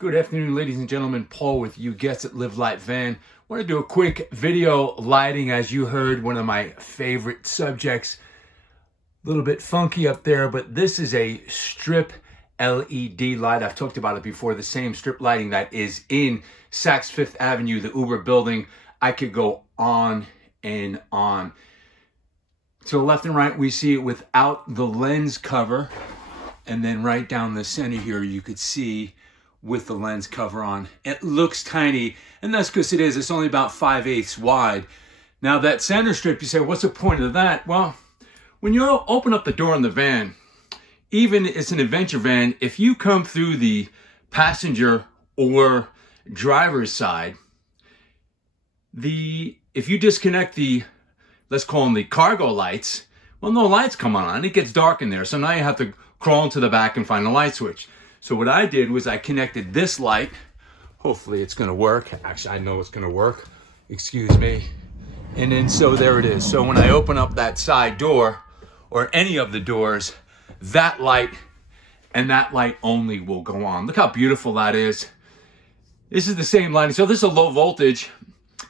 Good afternoon, ladies and gentlemen. Paul with you guessed it, Livlfe Van. Want to do a quick video lighting. As you heard, one of my favorite subjects. A little bit funky up there, but this is a strip LED light. I've talked about it before. The same strip lighting that is in Saks Fifth Avenue, the Uber building. I could go on and on. To the left and right, we see it without the lens cover. And then right down the center here, you could see with the lens cover on. It looks tiny, and that's because it is. It's only about 5/8 wide. Now that center strip, you say, what's the point of that? Well, when you open up the door in the van, even it's an adventure van, if you come through the passenger or driver's side, if you disconnect the, let's call them the cargo lights, well, no lights come on. It gets dark in there. So now you have to crawl into the back and find the light switch. So what I did was I connected this light. Hopefully it's gonna work. Actually, I know it's gonna work. Excuse me. And then so there it is. So when I open up that side door or any of the doors, that light and that light only will go on. Look how beautiful that is. This is the same lighting. So this is a low voltage.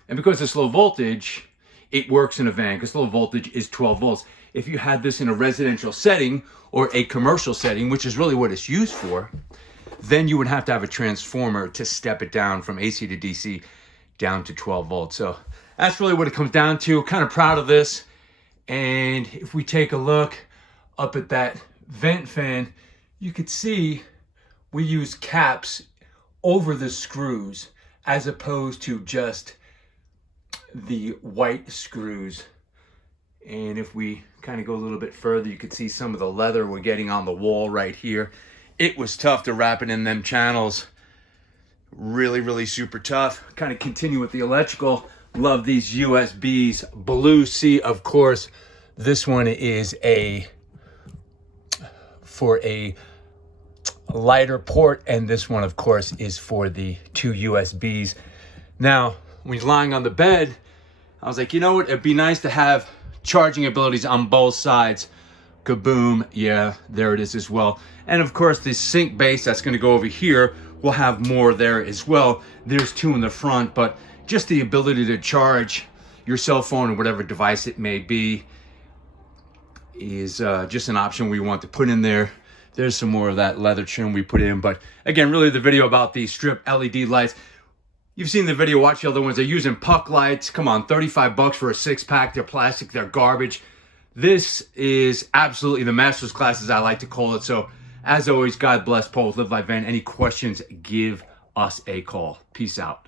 And because it's low voltage, it works in a van because low voltage is 12 volts. If you had this in a residential setting or a commercial setting, which is really what it's used for, then you would have to have a transformer to step it down from AC to DC down to 12 volts. So that's really what it comes down to. Kind of proud of this. And if we take a look up at that vent fan, you could see we use caps over the screws as opposed to just the white screws. And if we kind of go a little bit further, you could see some of the leather we're getting on the wall right here. It was tough to wrap it in them channels. Really, really super tough. Kind of continue with the electrical. Love these USBs. Blue C, of course. This one is for a lighter port, and this one, of course, is for the two USBs. Now, when you're lying on the bed, I was like, you know what? It'd be nice to have charging abilities on both sides. Kaboom. Yeah, there it is as well. And of course, the sink base that's going to go over here will have more there as well. There's two in the front, but just the ability to charge your cell phone or whatever device it may be is just an option we want to put in there. There's some more of that leather trim we put in. But again, really the video about these strip LED lights. You've seen the video, watch the other ones. They're using puck lights. Come on, 35 bucks for a 6-pack. They're plastic, they're garbage. This is absolutely the master's class, as I like to call it. So as always, God bless. Paul with Livlfe Van. Any questions, give us a call. Peace out.